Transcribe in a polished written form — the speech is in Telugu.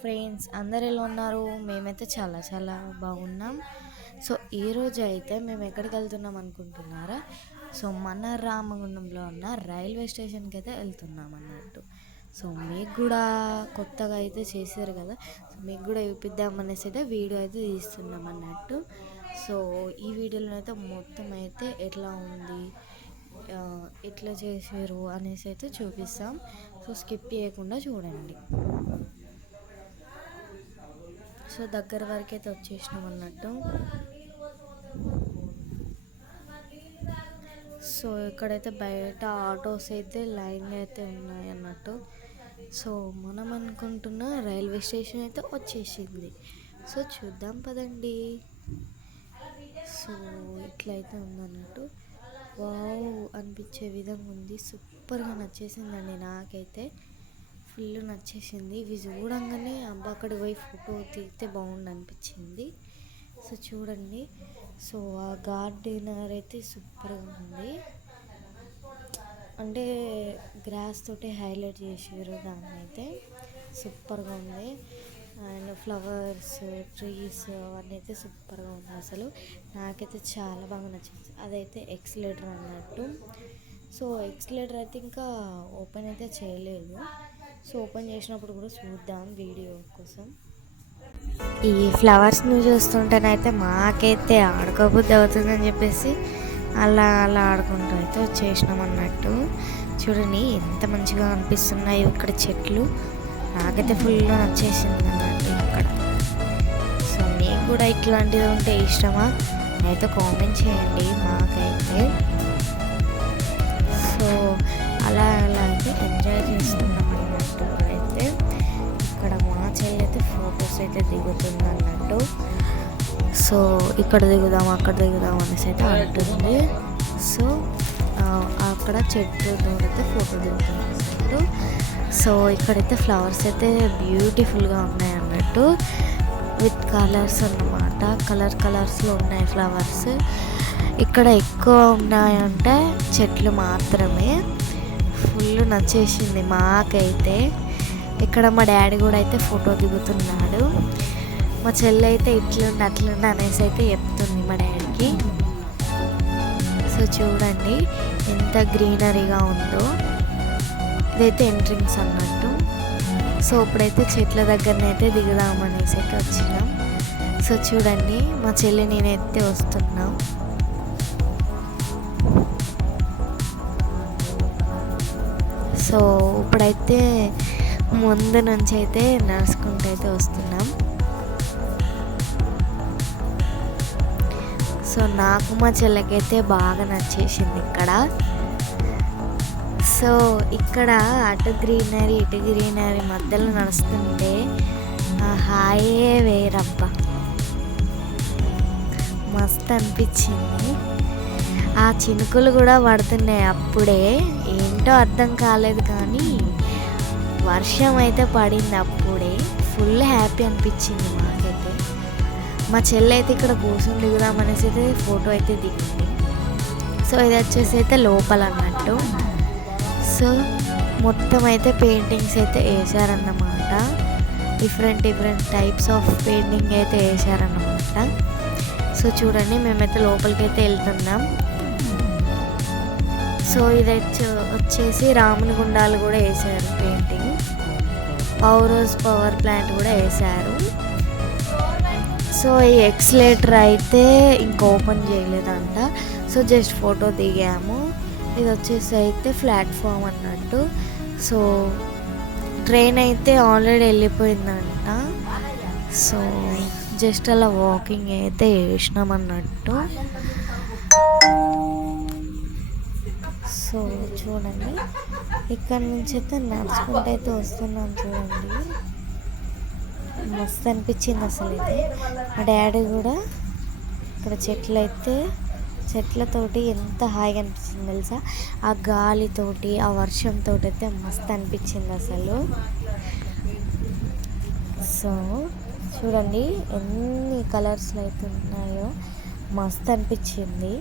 ఫ్రెండ్స్, అందరు ఎలా ఉన్నారు? మేమైతే చాలా చాలా బాగున్నాం. సో ఈరోజు అయితే మేము ఎక్కడికి వెళ్తున్నాం అనుకుంటున్నారా? సో మన రామగుండంలో ఉన్న రైల్వే స్టేషన్కి అయితే వెళ్తున్నాం అన్నట్టు. సో మీకు కూడా కొత్తగా అయితే చేశారు కదా, సో మీకు కూడా చూపిద్దామనేసి అయితే వీడియో అయితే తీస్తున్నాం అన్నట్టు. సో ఈ వీడియోలో అయితే మొత్తం అయితే ఎట్లా ఉంది, ఎట్లా చేశారు అనేసి అయితే చూపిస్తాం. సో స్కిప్ చేయకుండా చూడండి. సో దగ్గర వరకు అయితే వచ్చేసినాం అన్నట్టు. సో ఇక్కడైతే బయట ఆటోస్ అయితే లైన్ అయితే ఉన్నాయి అన్నట్టు. సో మనం అనుకుంటున్న రైల్వే స్టేషన్ అయితే వచ్చేసింది. సో చూద్దాం పదండి. సో ఇట్లయితే ఉందన్నట్టు. వావ్ అనిపించే విధంగా ఉంది. సూపర్గా నచ్చేసిందండి, నాకైతే ఫుల్ నచ్చేసింది. ఇవి చూడంగానే అబ్బా అక్కడికి పోయి ఫోటో తీస్తే బాగుండు అనిపించింది. సో చూడండి, సో ఆ గార్డెనర్ అయితే సూపర్గా ఉంది. అంటే గ్రాస్ తోటి హైలైట్ చేసారు దాన్ని అయితే, సూపర్గా ఉంది. అండ్ ఫ్లవర్స్, ట్రీస్ అవన్నీ అయితే సూపర్గా ఉంది. అసలు నాకైతే చాలా బాగా నచ్చింది. అదైతే ఎక్సలేటర్ అన్నట్టు. సో ఎక్సలేటర్ అయితే ఇంకా ఓపెన్ అయితే చేయలేదు. సో ఓపెన్ చేసినప్పుడు కూడా చూద్దాం వీడియో కోసం. ఈ ఫ్లవర్స్ని చూస్తుంటేనైతే మాకైతే ఆడుకోబుద్ధి అవుతుందని చెప్పేసి అలా అలా ఆడుకుంటూ అయితే వచ్చేసినాం అన్నట్టు. చూడండి ఎంత మంచిగా అనిపిస్తున్నాయి ఇక్కడ చెట్లు. నాకైతే ఫుల్ నచ్చేసింది అన్నట్టు ఇక్కడ. సో మీకు కూడా ఇట్లాంటిది ఉంటే ఇష్టమా అయితే కామెంట్ చేయండి మాకైతే. సో అలా అలా అయితే ఎంజాయ్ చేస్తున్నాం అన్నట్టు. అయితే ఇక్కడ మా చెల్లి అయితే ఫొటోస్ అయితే దిగుతుంది అన్నట్టు. సో ఇక్కడ దిగుదాం అక్కడ దిగుదాం అనేసి అయితే అంటుంది. సో అక్కడ చెట్టు అయితే ఫోటో దిగుతుంది అన్నట్టు. సో ఇక్కడైతే ఫ్లవర్స్ అయితే బ్యూటిఫుల్గా ఉన్నాయి అన్నట్టు, విత్ కలర్స్ అన్నమాట. కలర్స్లో ఉన్నాయి ఫ్లవర్స్. ఇక్కడ ఎక్కువ ఉన్నాయంటే చెట్లు మాత్రమే. ఫుల్ నచ్చేసింది మాకైతే. ఇక్కడ మా డాడీ కూడా అయితే ఫోటో దిగుతున్నాడు. మా చెల్లి అయితే ఇట్లుండి అట్లుండి అనేసి అయితే చెప్తుంది మా డాడీకి. సో చూడండి ఎంత గ్రీనరీగా ఉందో. ఇదైతే ఎంట్రన్స్ అన్నట్టు. సో ఇప్పుడైతే చెట్ల దగ్గరనైతే దిగుదామనేసి అయితే వచ్చినాం. సో చూడండి మా చెల్లి నేనైతే వస్తున్నాం. సో ఇప్పుడైతే ముందు నుంచి అయితే నడుచుకుంటూ అయితే వస్తున్నాం. సో నాకు మా చెల్లెకైతే బాగా నచ్చేసింది ఇక్కడ. సో ఇక్కడ అటు గ్రీనరీ ఇటు గ్రీనరీ మధ్యలో నడుస్తుంటే హాయే వేరబ్బా, మస్తు అనిపించింది. ఆ చినుకులు కూడా పడుతున్నాయి అప్పుడే, ఏంటో అర్థం కాలేదు కానీ వర్షం అయితే పడింది అప్పుడే. ఫుల్ హ్యాపీ అనిపించింది మాకైతే. మా చెల్లి అయితే ఇక్కడ కూర్చొని దిగుదామనేసి అయితే ఫోటో అయితే దిగింది. సో ఇది వచ్చేసి అయితే లోపల అన్నట్టు. సో మొత్తం అయితే పెయింటింగ్స్ అయితే వేసారన్నమాట. డిఫరెంట్ టైప్స్ ఆఫ్ పెయింటింగ్ అయితే వేసారన్నమాట. సో చూడండి మేమైతే లోపలికి అయితే వెళ్తున్నాం. సో ఇది వచ్చేసి రాముని గుండాలు కూడా వేసారు పెయింటింగ్. పౌరోస్ పవర్ ప్లాంట్ కూడా వేసారు. సో ఈ ఎక్సలేటర్ అయితే ఇంకా ఓపెన్ చేయలేదంట. సో జస్ట్ ఫోటో దిగాము. ఇది వచ్చేసి అయితే ప్లాట్ఫామ్ అన్నట్టు. సో ట్రైన్ అయితే ఆల్రెడీ వెళ్ళిపోయిందంట. సో జస్ట్ అలా వాకింగ్ అయితే వేసినాం అన్నట్టు. సో చూడండి ఇక్కడ నుంచి అయితే నడుచుకుంటూ అయితే వస్తున్నాం. చూడండి మస్తు అనిపించింది అసలు. అయితే మా డాడీ కూడా ఇక్కడ చెట్లతోటి ఎంత హాయిగా అనిపించింది తెలుసా. ఆ గాలితోటి ఆ వర్షంతో అయితే మస్తు అనిపించింది అసలు. సో చూడండి ఎన్ని కలర్స్లో అయితే ఉన్నాయో, మస్తు అనిపించింది.